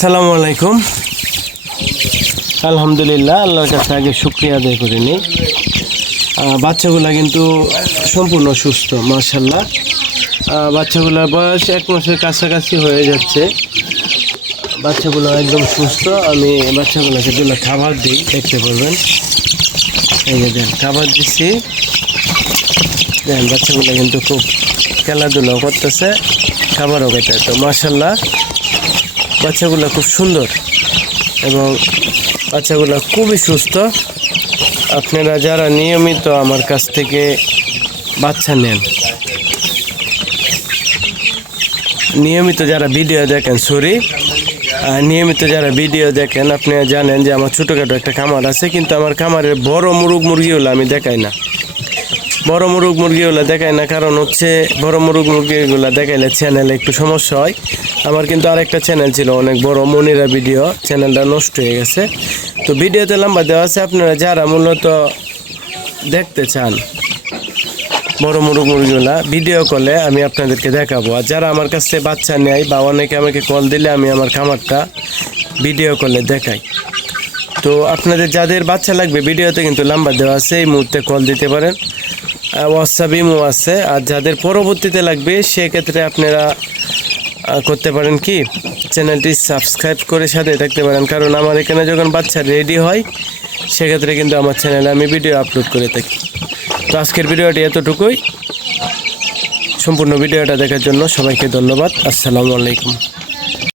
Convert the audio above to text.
আসসালামু আলাইকুম। আলহামদুলিল্লাহ, আল্লাহর কাছে আগে শুকরিয়া আদায় করে নিই। বাচ্চাগুলা কিন্তু সম্পূর্ণ সুস্থ, মাশাআল্লাহ। বাচ্চাগুলোর বয়স 1 মাসের কাছাকাছি হয়ে যাচ্ছে। বাচ্চাগুলো একদম সুস্থ। আমি বাচ্চাগুলোকে দুটো খাবার দিই, দেখতে পারবেন। এই যে দেন, খাবার দিচ্ছি। দেন, বাচ্চাগুলো কিন্তু খুব খেলাধুলাও করতেছে, খাবারও খেতে। তো মাশাআল্লাহ, বাচ্চাগুলো খুব সুন্দর এবং বাচ্চাগুলো খুবই সুস্থ। আপনারা যারা নিয়মিত আমার কাছ থেকে বাচ্চা নেন, নিয়মিত যারা ভিডিও দেখেন নিয়মিত যারা ভিডিও দেখেন, আপনারা জানেন যে আমার ছোটোখাটো একটা খামার আছে, কিন্তু আমার খামারের বড় মুরগিগুলো আমি দেখাই না। বড় মুরগিগুলো দেখাই না কারণ হচ্ছে বড় মুরগিগুলো দেখাইলে চ্যানেলে একটু সমস্যা হয়। আমার কিন্তু আরেকটা চ্যানেল ছিল অনেক বড়, মনিরা ভিডিও, চ্যানেলটা নষ্ট হয়ে গেছে। তো ভিডিওতে লম্বা দেওয়া আছে। আপনারা যারা মূলত দেখতে চান বড় মুরগিগুলা, ভিডিও কলে আমি আপনাদেরকে দেখাবো। আর যারা আমার কাছ থেকে বাচ্চা নেয় বা অনেকে আমাকে কল দিলে আমি আমার খামারটা ভিডিও কলে দেখাই। তো আপনাদের যাদের বাচ্চা লাগবে, ভিডিওতে কিন্তু নাম্বার দেওয়া আছে, এই মুহূর্তে কল দিতে পারেন। হোয়াটসঅ্যাপ ইমো আছে। আর যাদের পরবর্তীতে লাগবে সেক্ষেত্রে আপনারা করতে পারেন কি, চ্যানেলটি সাবস্ক্রাইব করে সাথে থাকতে পারেন। কারণ আমার এখানে যখন বাচ্চা রেডি হয় সেক্ষেত্রে কিন্তু আমার চ্যানেলে আমি ভিডিও আপলোড করে থাকি। তো আজকের ভিডিওটি এতটুকুই। সম্পূর্ণ ভিডিওটা দেখার জন্য সবাইকে ধন্যবাদ। আসসালামু আলাইকুম।